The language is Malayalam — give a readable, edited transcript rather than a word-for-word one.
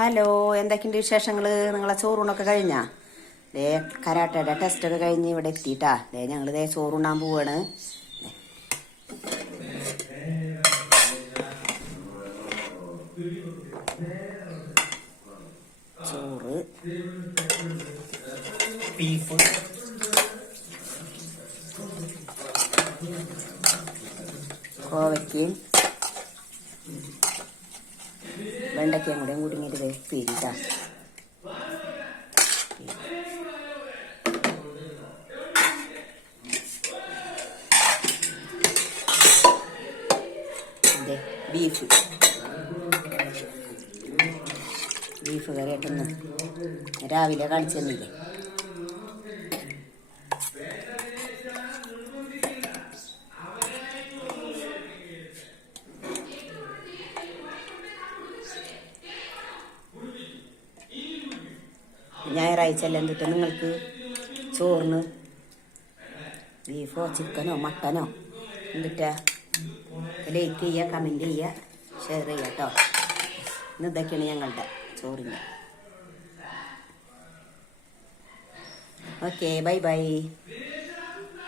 ഹലോ, എന്തൊക്കെയുണ്ട് വിശേഷങ്ങൾ? നിങ്ങളെ ചോറൂണൊക്കെ കഴിഞ്ഞാ? ദേ കരാട്ടയുടെ ടെസ്റ്റൊക്കെ കഴിഞ്ഞ് ഇവിടെ എത്തിയിട്ടാ. ഞങ്ങൾ ദേ ചോറുണ്ണാൻ പോവാണ്. ചോറ്, ബീഫ്, കോവയ്ക്കയും വെണ്ടയ്ക്കയും കൂടെയും കുടുങ്ങിയിട്ട് പേരിട്ടാ. ബീഫ് കറിയായിട്ടൊന്ന് രാവിലെ കാണിച്ചെന്നില്ലേ. ഞായറാഴ്ച എല്ലാം എന്തിട്ട് നിങ്ങൾക്ക് ചോറിന് ബീഫോ ചിക്കനോ മട്ടനോ എന്തിട്ടാ? ലൈക്ക് ചെയ്യുക, കമൻറ്റ് ചെയ്യുക, ഷെയർ ചെയ്യുക കേട്ടോ. ഇതൊക്കെയാണ് ഞങ്ങളുടെ ചോറിൻ്റെ. Okay, bye bye.